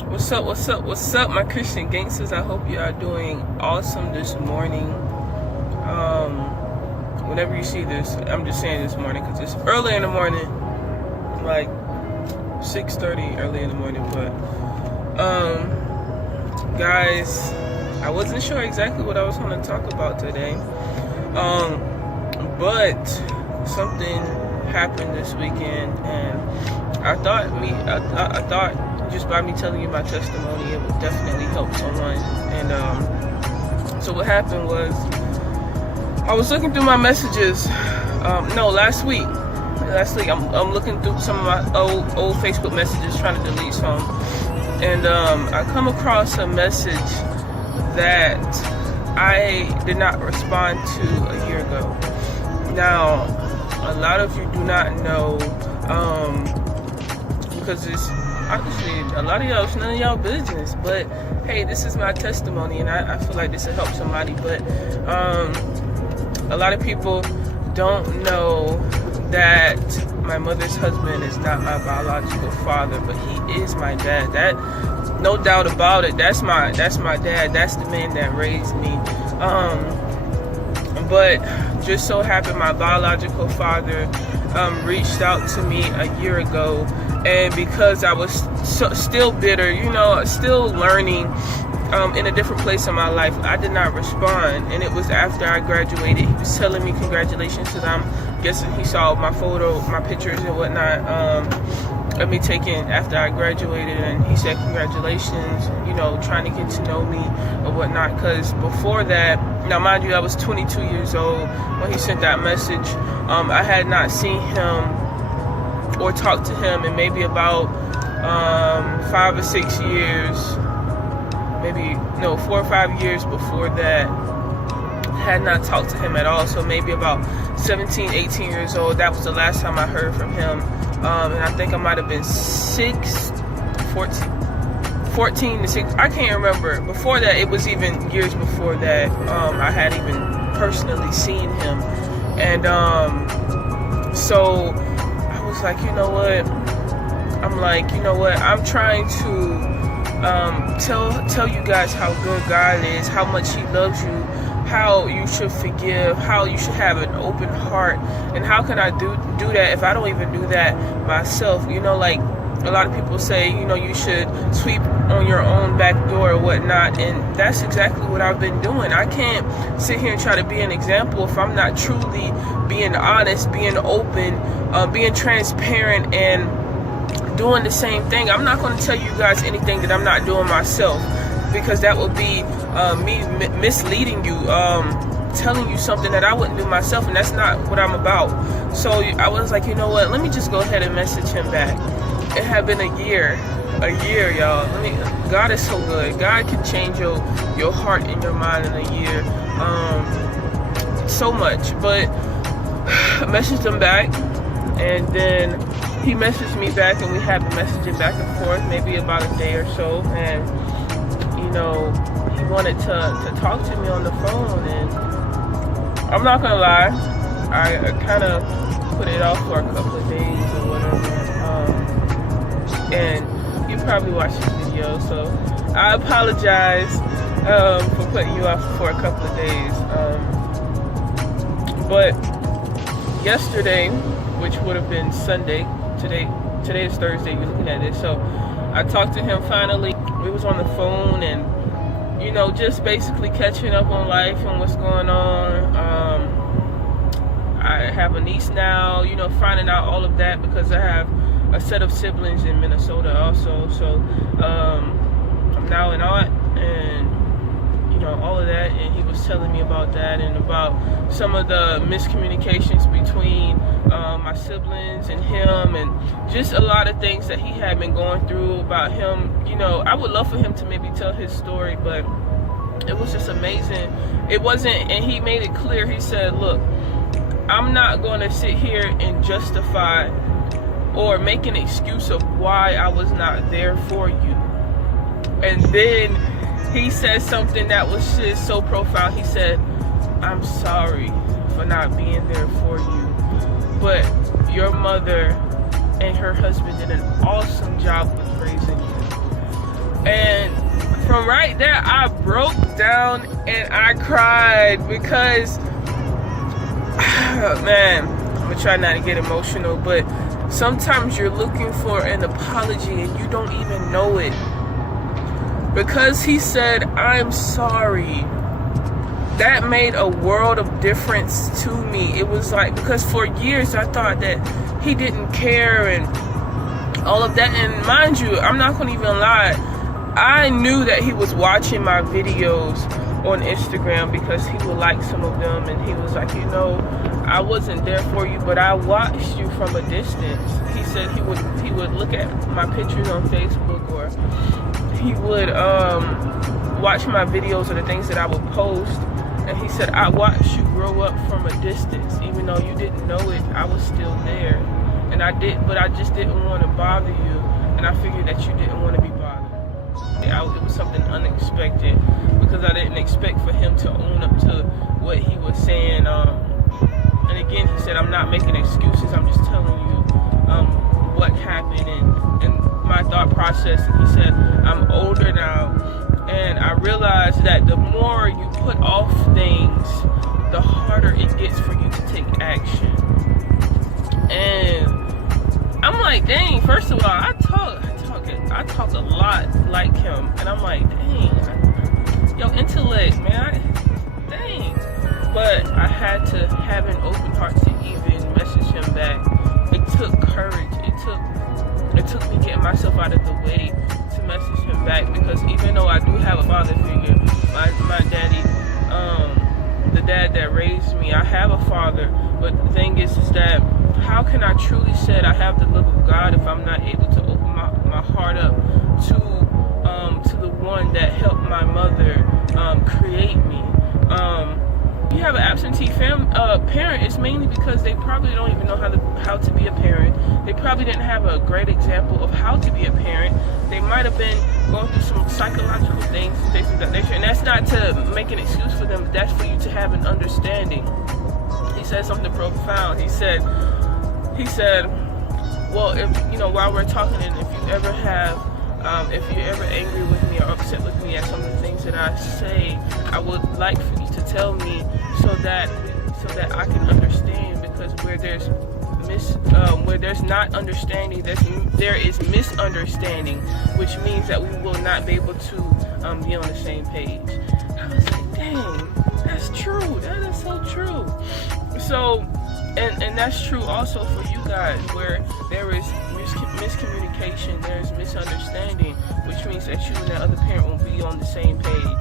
What's up, my Christian gangsters? I hope you are doing awesome this morning. Whenever you see this, I'm just saying this morning because it's early in the morning, like 6:30 early in the morning. But, guys, I wasn't sure exactly what I was going to talk about today. But something happened this weekend, and I thought just by me telling you my testimony, it would definitely help someone. And so what happened was, I was looking through my messages. Last week. I'm looking through some of my old Facebook messages, trying to delete some, and I come across a message that I did not respond to a year ago. Now, a lot of you do not know, because it's honestly, a lot of y'all, it's none of y'all business, but hey, this is my testimony, and I feel like this will help somebody. But a lot of people don't know that my mother's husband is not my biological father, but he is my dad. That, no doubt about it, that's my dad. That's the man that raised me. But just so happened my biological father reached out to me a year ago, and because I was still bitter, still learning, in a different place in my life, I did not respond. And it was after I graduated. He was telling me congratulations, because I'm guessing he saw my pictures and whatnot, of me taken after I graduated, and he said congratulations, trying to get to know me or whatnot. Because before that, now mind you, I was 22 years old when he sent that message. I had not seen him or talked to him in maybe about 5 or 6 years, 4 or 5 years before that. Had not talked to him at all. So maybe about 17, 18 years old, that was the last time I heard from him. And I think I might have been 14 to 6, I can't remember. Before that, it was even years before that, I had even personally seen him. And so I was like, I'm trying to tell you guys how good God is, how much he loves you, how you should forgive, how you should have an open heart. And how can I do that if I don't even do that myself? A lot of people say, you should sweep on your own back door or whatnot, and that's exactly what I've been doing. I can't sit here and try to be an example if I'm not truly being honest, being open, being transparent, and doing the same thing. I'm not going to tell you guys anything that I'm not doing myself, because that would be me misleading you, telling you something that I wouldn't do myself, and that's not what I'm about. So I was like, let me just go ahead and message him back. It had been a year, y'all. God is so good. God can change your heart and your mind in a year, so much. But I messaged him back, and then he messaged me back, and we had been messaging back and forth maybe about a day or so. And he wanted to talk to me on the phone, and I'm not gonna lie, I kind of put it off for a couple of days or whatever. And you probably watched this video, so I apologize for putting you off for a couple of days. But yesterday, which would have been Sunday, today is Thursday, you're looking at this, so I talked to him finally. We was on the phone, and just basically catching up on life and what's going on. I have a niece now, finding out all of that, because I have a set of siblings in Minnesota also. So I'm now an aunt, and all of that. And he was telling me about that, and about some of the miscommunications between my siblings and him, and just a lot of things that he had been going through about him. I would love for him to maybe tell his story, but it was just amazing. It wasn't, and he made it clear. He said, look, I'm not going to sit here and justify or make an excuse of why I was not there for you. And then he said something that was just so profound. He said, I'm sorry for not being there for you, but your mother and her husband did an awesome job with raising you. And from right there, I broke down and I cried because, man, I'm gonna try not to get emotional, but sometimes you're looking for an apology and you don't even know it. Because he said, "I'm sorry," that made a world of difference to me. It was like, because for years I thought that he didn't care and all of that. And mind you, I'm not gonna even lie, I knew that he was watching my videos on Instagram because he would like some of them, and he was like, I wasn't there for you, but I watched you from a distance. He said he would look at my pictures on Facebook, or he would watch my videos or the things that I would post, and he said, "I watched you grow up from a distance, even though you didn't know it. I was still there, and but I just didn't want to bother you, and I figured that you didn't want to be bothered." It was something unexpected, because I didn't expect for him to own up to what he was saying. And again, he said, "I'm not making excuses. I'm just telling you what happened and my thought process." And he said, "I'm older now, and I realized that the more you put off things, the harder it gets for you to take action." And I'm like, dang, first of all, I talk a lot like him, and I'm like, dang, yo, intellect, man, dang. But I had to have an open heart to even message him back. It took courage. It took me getting myself out of the way to message him back, because even though I do have a father figure, my daddy, the dad that raised me, I have a father. But the thing is that how can I truly say I have the love of God if I'm not able to open my heart up to the one that helped my mother create me? You have an absentee parent, it's mainly because they probably don't even know how to be a parent. They probably didn't have a great example of how to be a parent. They might have been going through some psychological things, things of that nature. And that's not to make an excuse for them. That's for you to have an understanding. He said something profound. He said, well, if while we're talking, and if you're ever angry with me or upset with me at some of the things that I say, I would like for you to tell me so that I can understand, because where there's not understanding, there is misunderstanding, which means that we will not be able to be on the same page. I was like, dang, that's true. That is so true. So, and that's true also for you guys, where there is miscommunication, there's misunderstanding, which means that you and that other parent won't be on the same page.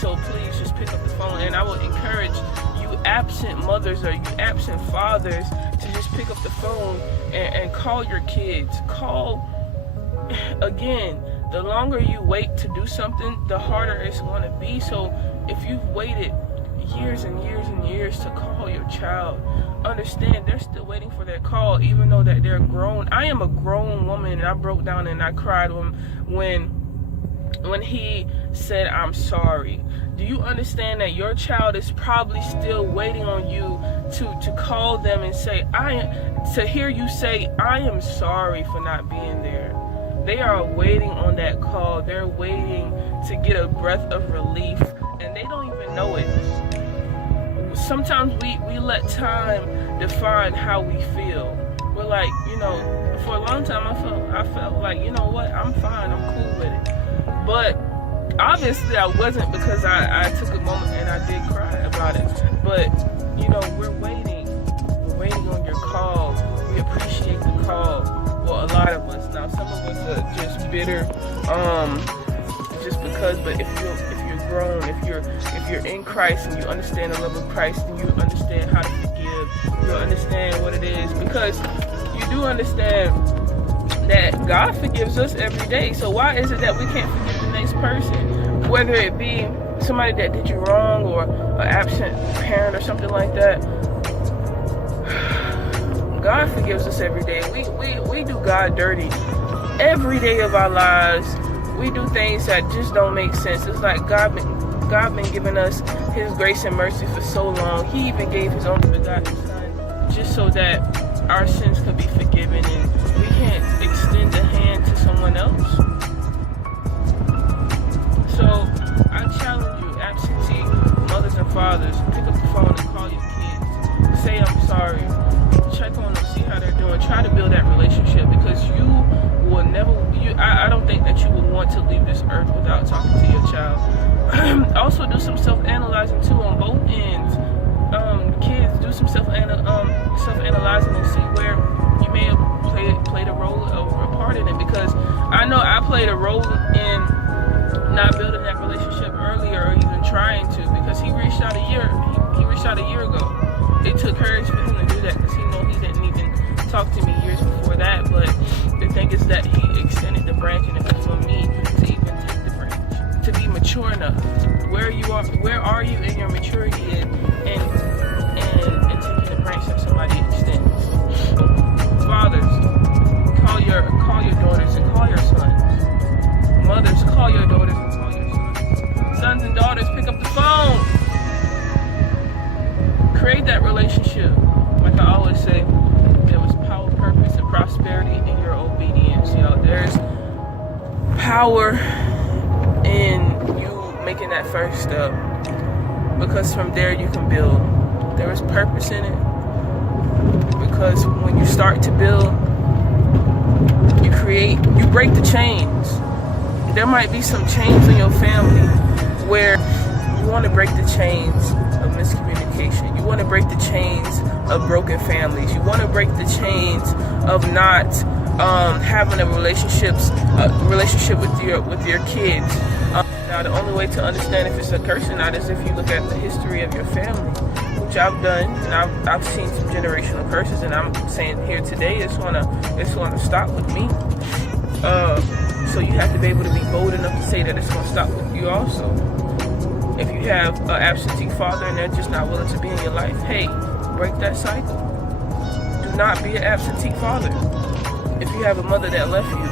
So please just pick up the phone, and I would encourage you absent mothers or you absent fathers to just pick up the phone and call your kids. Call. Again, the longer you wait to do something, the harder it's going to be. So if you've waited years and years and years to call your child, understand they're still waiting for their call, even though that they're grown. I am a grown woman, and I broke down and I cried when he said, "I'm sorry." Do you understand that your child is probably still waiting on you to call them and say, to hear you say, "I am sorry for not being there"? They are waiting on that call. They're waiting to get a breath of relief, and they don't even know it. Sometimes we let time define how we feel. We're like, for a long time I felt like, you know what, I'm fine, I'm cool with it. But obviously I wasn't, because I took a moment and I did cry about it. But we're waiting on your call. We appreciate the call. Well, a lot of us. Now some of us are just bitter, just because. But if you're grown, if you're in Christ and you understand the love of Christ, and you understand how to forgive, you understand what it is, because you do understand that God forgives us every day. So why is it that we can't forgive the next person, whether it be somebody that did you wrong or an absent parent or something like that? God forgives us every day. We do God dirty every day of our lives. We do things that just don't make sense. It's like God been giving us His grace and mercy for so long. He even gave His only begotten Son just so that our sins could be forgiven, and we can't extend a hand to someone else. also do some self-analyzing too on both ends. Kids, do some self-analyzing and see where you may have played a role or a part in it, because I know I played a role in not building that relationship earlier, or even trying to, because he reached out a year ago. It took courage for him to do that, because he didn't even talk to me years before that. But the thing is that he extended the branch, and it was on me to even take the branch, to be mature enough. Where are you in your maturity and taking the branch that somebody extends? Fathers, call your daughters and call your sons. Mothers, call your daughters and call your sons. Sons and daughters, pick up the phone. Create that relationship. Like I always say, there was power, purpose, and prosperity in your obedience. There's power in you making that first step, because from there you can build. There is purpose in it, because when you start to build, you break the chains. There might be some chains in your family where you want to break the chains of miscommunication. You want to break the chains of broken families. You want to break the chains of not having a relationship with your kids. Now, the only way to understand if it's a curse or not is if you look at the history of your family, which I've done, and I've seen some generational curses, and I'm saying here today it's gonna stop with me. So you have to be able to be bold enough to say that it's gonna stop with you also. If you have an absentee father and they're just not willing to be in your life, hey, break that cycle. Do not be an absentee father. If you have a mother that left you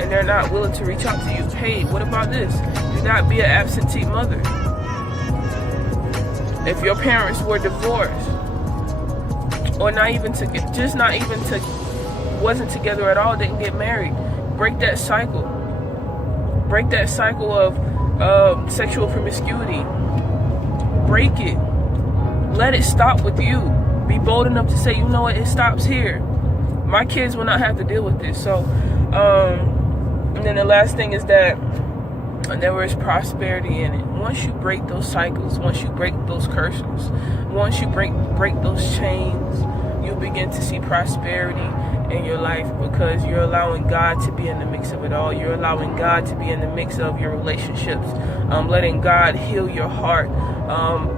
and they're not willing to reach out to you, hey, what about this? Do not be an absentee mother. If your parents were divorced, or wasn't together at all, didn't get married, break that cycle. Break that cycle of sexual promiscuity. Break it. Let it stop with you. Be bold enough to say, you know what, it stops here. My kids will not have to deal with this. So, and then the last thing is that there is prosperity in it. Once you break those cycles, once you break those curses, once you break those chains, you'll begin to see prosperity in your life, because you're allowing God to be in the mix of it all. You're allowing God to be in the mix of your relationships, letting God heal your heart,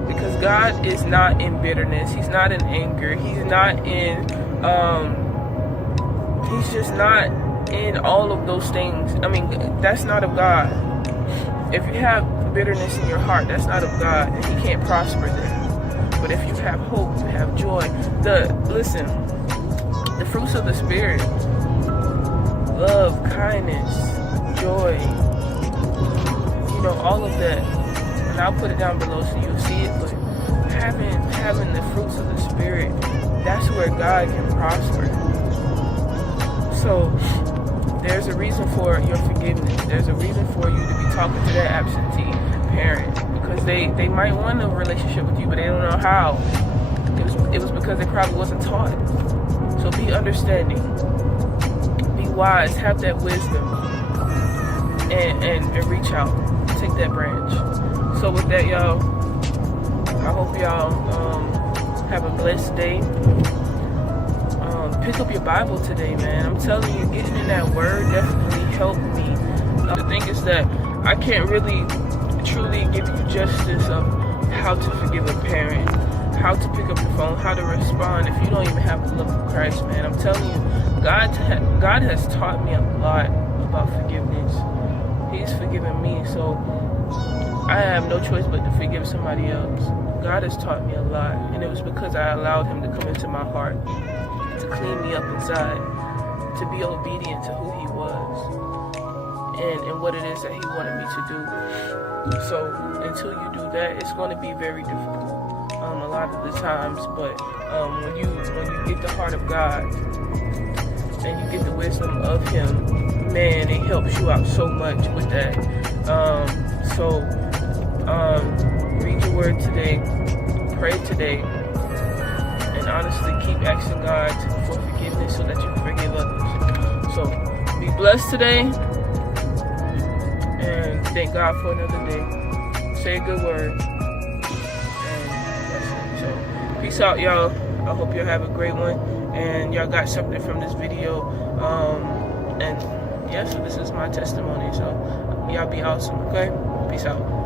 because God is not in bitterness. He's not in anger. He's not in he's just not in all of those things. I mean, that's not of God. If you have bitterness in your heart, that's not of God, and He can't prosper there. But if you have hope, you have joy. The fruits of the Spirit: love, kindness, joy. All of that. And I'll put it down below so you'll see it. But having the fruits of the Spirit, that's where God can prosper. So there's a reason for your forgiveness. There's a reason for you to be talking to that absentee parent, because they might want a relationship with you, but they don't know how. It was because they probably wasn't taught. So be understanding, be wise, have that wisdom, and reach out, take that branch. So with that, y'all, I hope y'all have a blessed day. Pick up your Bible today, man. I'm telling you, getting in that word definitely helped me. The thing is that I can't really truly give you justice of how to forgive a parent, how to pick up the phone, how to respond if you don't even have the love of Christ, man. I'm telling you, God has taught me a lot about forgiveness. He's forgiven me, so I have no choice but to forgive somebody else. God has taught me a lot, and it was because I allowed Him to come into my heart, to clean me up inside, to be obedient to who He was, and what it is that He wanted me to do. So until you do that, it's going to be very difficult a lot of the times. But when you get the heart of God and you get the wisdom of Him, man, it helps you out so much with that. Read your word today, pray today, and honestly keep asking God for forgiveness so that you can forgive others. So be blessed today, and thank God for another day. say a good word. And that's it. So peace out, y'all. I hope y'all have a great one, and y'all got something from this video. And yeah, so this is my testimony. So y'all be awesome, okay? Peace out.